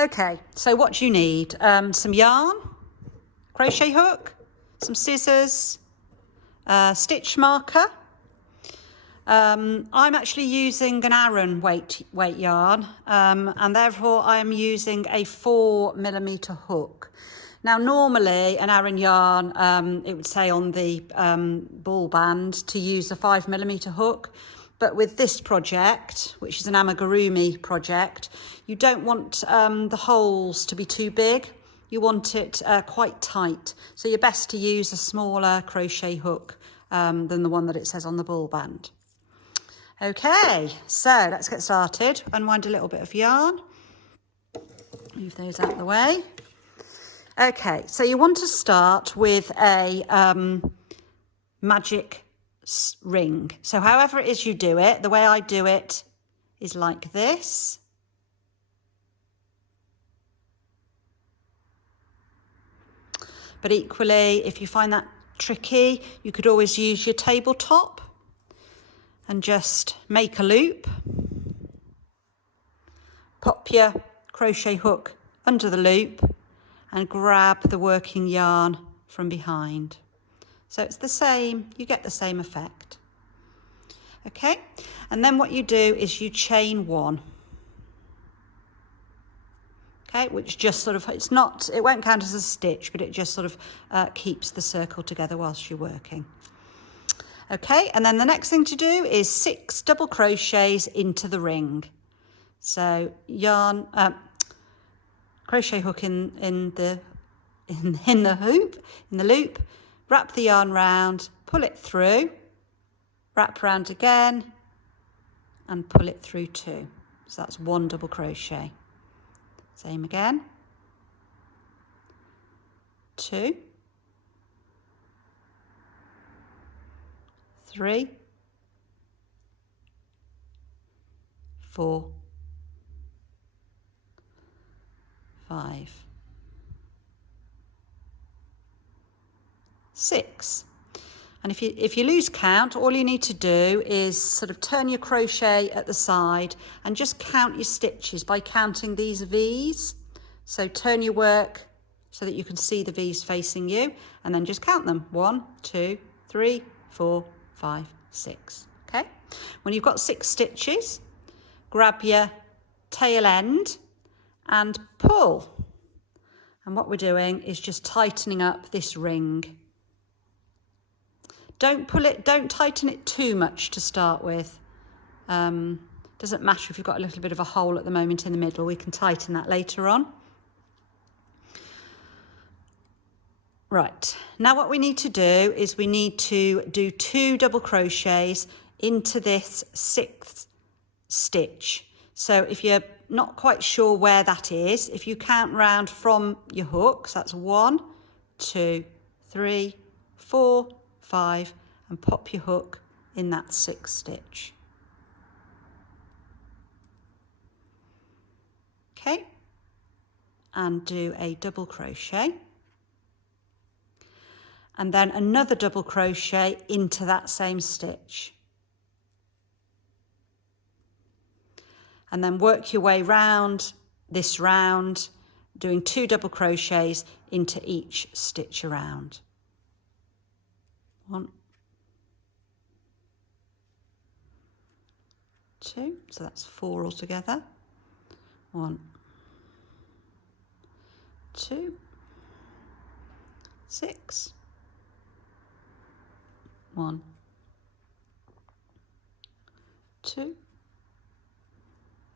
Okay, so what do you need? Some yarn, crochet hook, some scissors, stitch marker. I'm actually using an Aran weight yarn, and therefore I am using a 4mm hook. Now normally an Aran yarn, it would say on the ball band to use a 5mm hook, but with this project, which is an amigurumi project, you don't want the holes to be too big. You want it quite tight, so you're best to use a smaller crochet hook than the one that it says on the ball band. Okay, so let's get started. Unwind a little bit of yarn. Move those out of the way. Okay, so you want to start with a magic ring. So however it is you do it, the way I do it is like this. But equally, if you find that tricky, you could always use your tabletop and just make a loop. Pop your crochet hook under the loop and grab the working yarn from behind. So it's the same, you get the same effect. Okay, and then what you do is you chain one. Okay, which just sort of, it won't count as a stitch, but it just sort of keeps the circle together whilst you're working. Okay, and then the next thing to do is 6 double crochets into the ring. So yarn, crochet hook in the loop, wrap the yarn round, pull it through, wrap round again, and pull it through 2. So that's 1 double crochet. Same again. 2, 3, 4, 5, 6. And if you lose count, all you need to do is sort of turn your crochet at the side and just count your stitches by counting these V's. So turn your work so that you can see the V's facing you, and then just count them. 1, 2, 3, 4, 5, 6. Okay. When you've got 6 stitches, grab your tail end and pull. And what we're doing is just tightening up this ring. Don't tighten it too much to start with. Doesn't matter if you've got a little bit of a hole at the moment in the middle, we can tighten that later on. Right, now what we need to do is we need to do 2 double crochets into this 6th stitch. So if you're not quite sure where that is, if you count round from your hooks, that's 1, 2, 3, 4, 5, and pop your hook in that 6th stitch. Okay, and do a double crochet, and then another double crochet into that same stitch, and then work your way round this round, doing 2 double crochets into each stitch around. 1, 2, so that's 4 altogether. 1, 2, 6, 1, 2,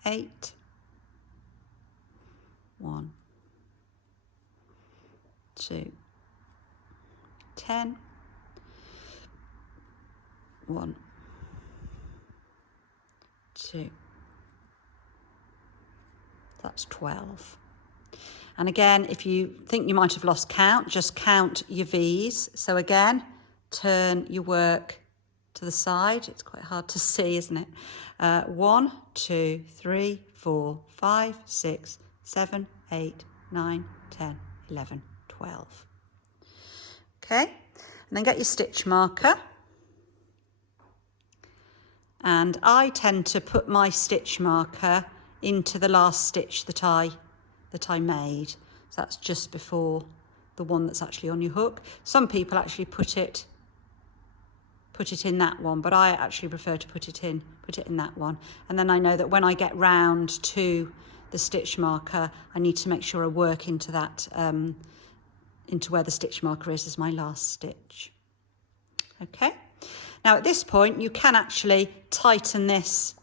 8, 1, 2, 10, 1, 2, that's 12. And again, if you think you might have lost count, just count your V's. So again, turn your work to the side. It's quite hard to see, isn't it? 1, 2, 3, 4, 5, 6, 7, 8, 9, 10, 11, 12. Okay, and then get your stitch marker. And I tend to put my stitch marker into the last stitch that I that I made. So that's just before the one that's actually on your hook. Some people actually put it in that one, but I actually prefer to put it in that one. And then I know that when I get round to the stitch marker, I need to make sure I work into that, into where the stitch marker is as my last stitch. Okay. Now at this point, you can actually tighten this,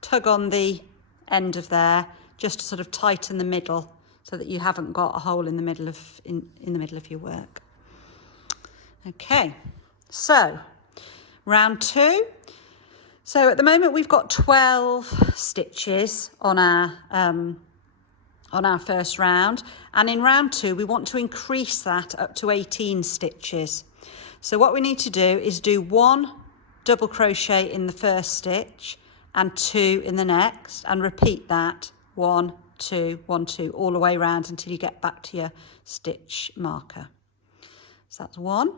tug on the end of there, just to sort of tighten the middle so that you haven't got a hole in the middle of, in the middle of your work. Okay, so round 2. So at the moment we've got 12 stitches on our first round, and in round 2 we want to increase that up to 18 stitches. So what we need to do is do 1 double crochet in the first stitch and 2 in the next, and repeat that 1, 2, 1, 2 all the way around until you get back to your stitch marker. So that's 1,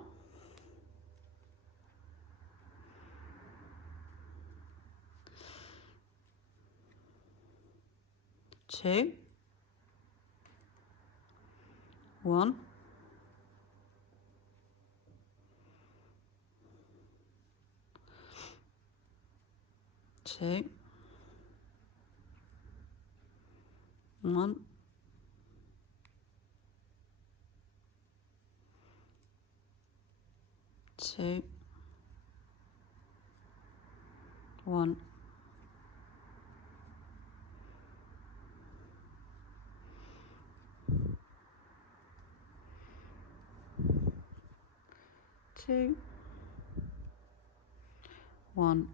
2, 1, 2, 1, 2, 1, 2, 1,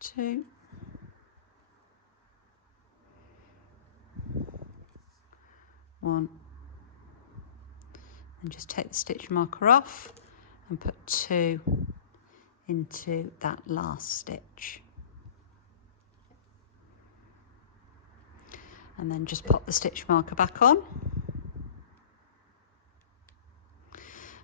2, 1, and just take the stitch marker off and put 2 into that last stitch, and then just pop the stitch marker back on.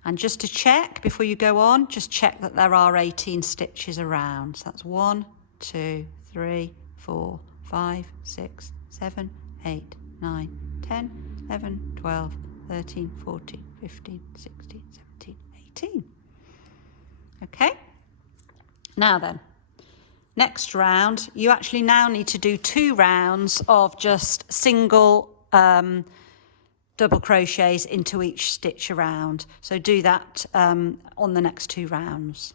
And just to check before you go on, just check that there are 18 stitches around. So that's 1, 2, 3, 4, 5, 6, 7, 8, 9, 10, 11, 12, 13, 14, 15, 16, 17, 18. Okay. Now then, next round, you actually now need to do 2 rounds of just single double crochets into each stitch around. So do that on the next 2 rounds.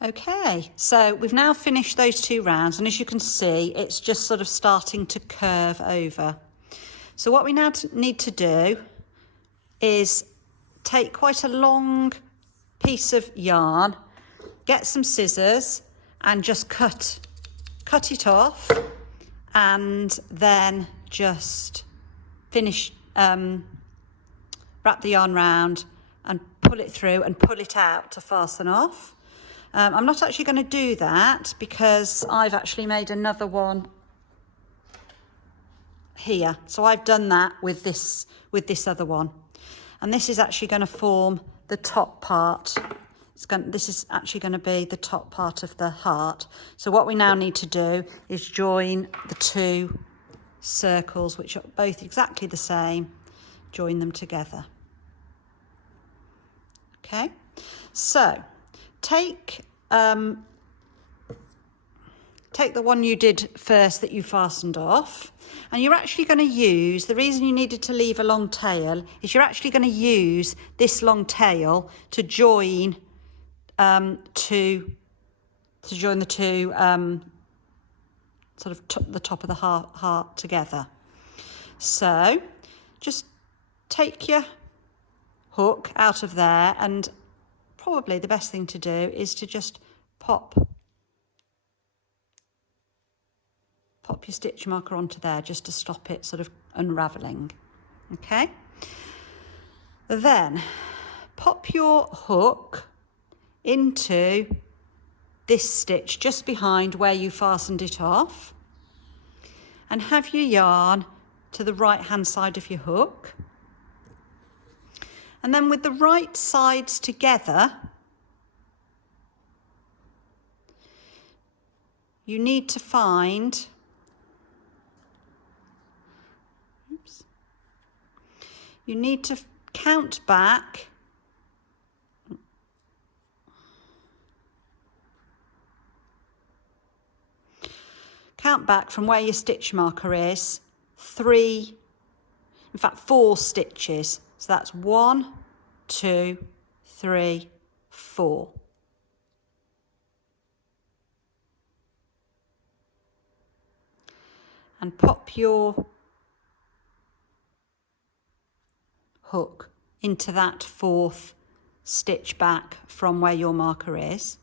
Okay, so we've now finished those 2 rounds, and as you can see, it's just sort of starting to curve over. So what we now need to do is take quite a long piece of yarn, get some scissors and just cut it off, and then just finish, wrap the yarn round and pull it through and pull it out to fasten off. I'm not actually going to do that because I've actually made another one here. So I've done that with this other one. And this is actually going to form the top part. This is actually going to be the top part of the heart. So what we now need to do is join the 2 circles, which are both exactly the same, join them together. Okay, so take the one you did first that you fastened off, and you're actually going to use, the reason you needed to leave a long tail is you're actually going to use this long tail to join join the 2 sort of the top of the heart together. So just take your hook out of there, and probably the best thing to do is to just pop your stitch marker onto there just to stop it sort of unraveling. Okay, then pop your hook into this stitch just behind where you fastened it off, and have your yarn to the right hand side of your hook, and then with the right sides together you need to find, you need to count back from where your stitch marker is 4 stitches. So that's 1, 2, 3, 4. And pop your hook into that 4th stitch back from where your marker is,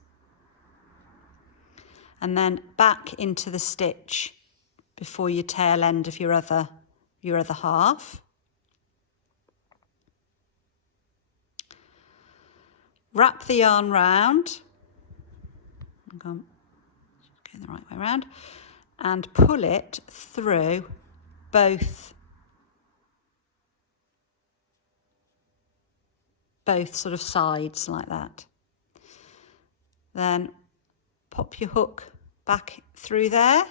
and then back into the stitch before your tail end of your other half. Wrap the yarn round, go the right way around, and pull it through both sort of sides like that. Then pop your hook back through there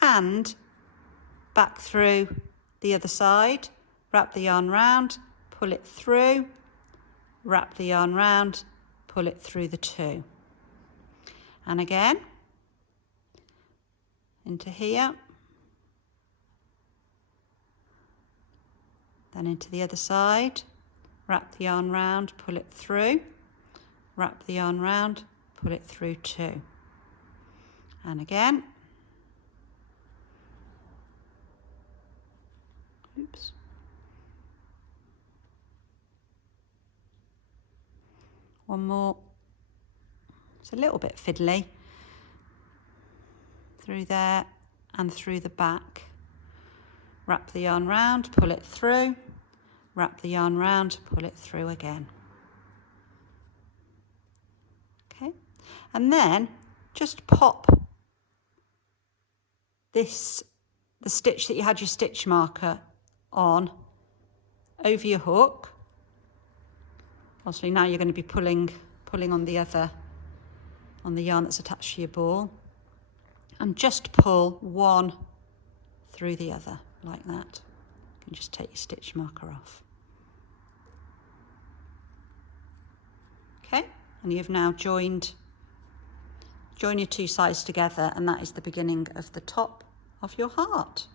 and back through the other side, wrap the yarn round, pull it through, wrap the yarn round, pull it through the 2. And again, into here, then into the other side, wrap the yarn round, pull it through, wrap the yarn round, pull it through 2. And again, oops, one more, it's a little bit fiddly, through there and through the back, wrap the yarn round, pull it through, wrap the yarn round, pull it through again. Okay, and then just pop the stitch that you had your stitch marker on over your hook. Obviously now you're going to be pulling on the yarn that's attached to your ball, and just pull one through the other like that. You can just take your stitch marker off. Okay, and you've now join your 2 sides together, and that is the beginning of the top of your heart.